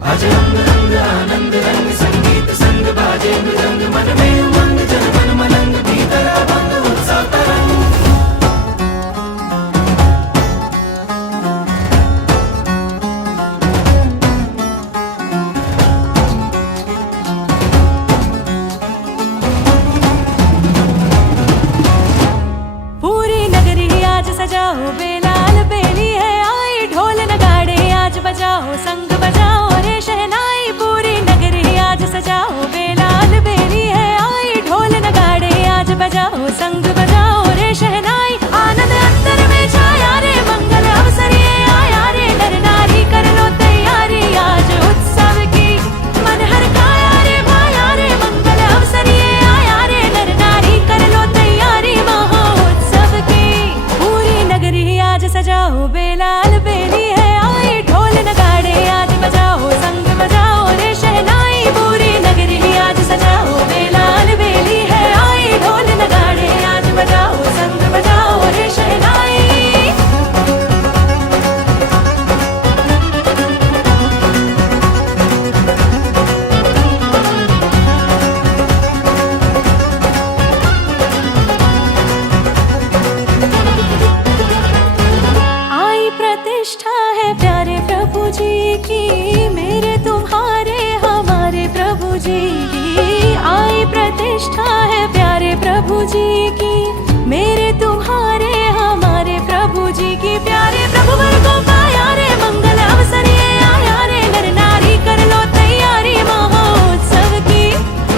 आज रंग रंग आनंद रंग संगीत संग बाजे मृदंग मन में उमंग जन मन मलंग भीतर अभंग उत्सव तरंग। पूरी नगरी आज सजाओ बेलाल बेली है आई ढोल नगाड़े आज बजाओ संग बजाओ रे शहनाई। पूरी नगरी आज सजाओ बेलाल बेली है आई ढोल नगाड़े आज बजाओ संग बजाओ रे शहनाई। आनंद अंतर में छाया रे मंगल अवसर ये आया रे नर नारी कर लो तैयारी आज उत्सव की मन हर काया रे भाया रे मंगल अवसर ये आया रे नर नारी कर लो तैयारी महोत्सव की। पूरी नगरी आज सजाओ बेलाल बेली है आई ढोल नगाड़े आज बजाओ संग बजाओ रे शहनाई। पूरी नगरी आज सजाओ बेलाल बेली है आई ढोल नगाड़े आज बजाओ संग बजाओ रे शहनाई। आई प्रतिष्ठा है प्यारे प्रभु जी की मेरे तुम्हारे हमारे प्रभु जी की। आई प्रतिष्ठा है प्यारे प्रभु जी की मेरे तुम्हारे हमारे प्रभु जी की। प्यारे प्रभु वर को पाया रे मंगल अवसर ये आया रे नर नारी कर लो तैयारी महोत्सव की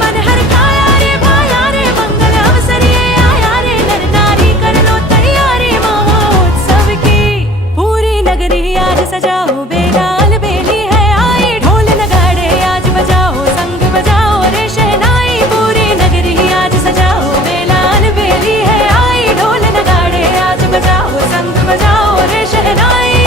मन हर खाया रे भाया रे मंगल अवसर ये आया रे नर नारी कर लो तैयारी महोत्सव की। पूरी नगरी आज सजाओ बेलाल बेली है आई ढोल नगाड़े आज बजाओ संग बजाओ रे शहनाई। पूरी नगरी आज सजाओ बेलाल बेली है आई ढोल नगाड़े आज बजाओ संग बजाओ रे शहनाई।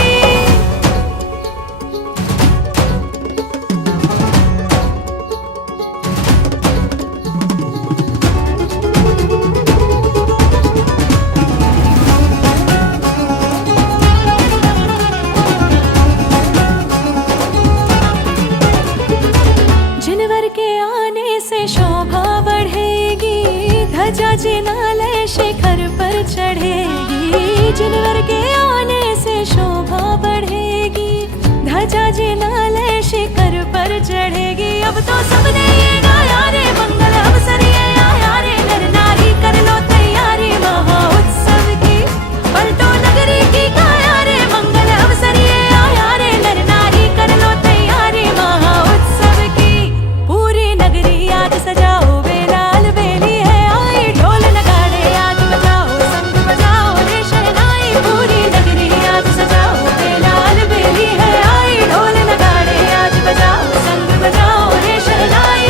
जिनवर के आने से शोभा बढ़ेगी ध्वजा जिनालय शिखर पर चढ़ेगी। जिनवर के आने से शोभा बढ़ेगी ध्वजा जिनालय शिखर पर चढ़ेगी। अब तो सबने ये गाया रे मंगल अवसर ये आया रे नर नारी कर लो तैयारी महोत्सव की। पलटो नगरी की गाया रे मंगल अवसर ये आया रे नर नारी कर लो तैयारी महोत्सव की। पूरी नगरी आज सजाओ बेलाल बेली है आई ढोल नगाड़े आज बजाओ संग बजाओ रे शहनाई। पूरी नगरी आज सजाओ बेलाल बेली है आई ढोल नगाड़े आज बजाओ संग बजाओ रे शहनाई।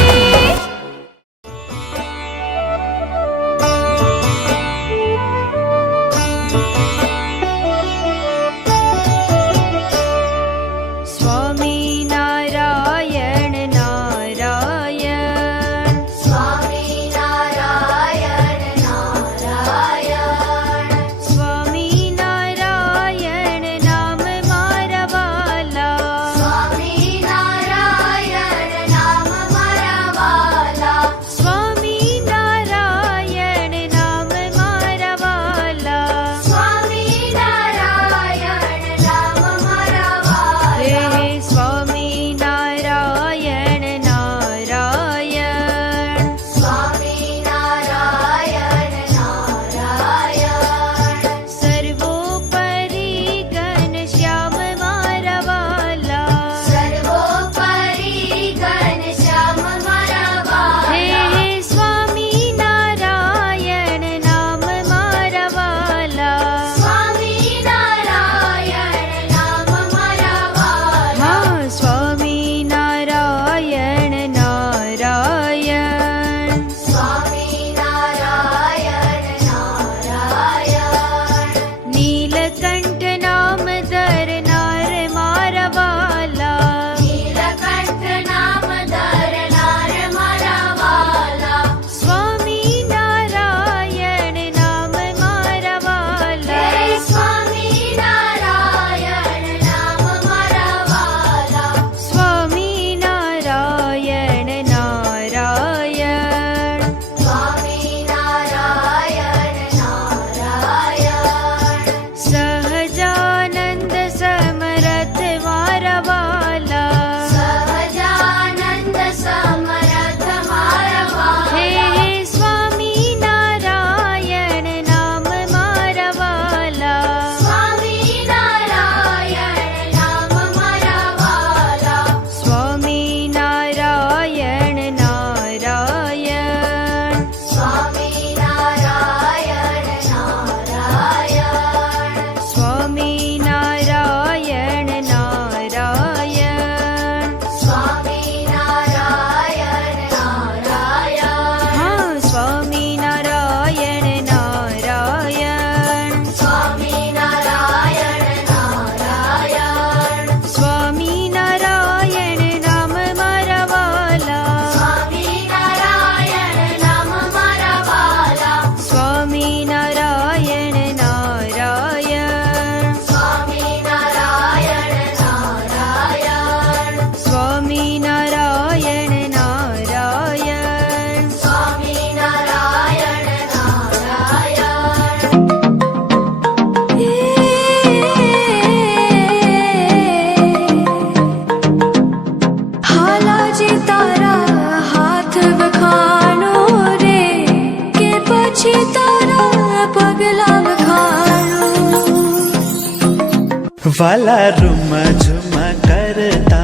वाला रुमा झुमा करता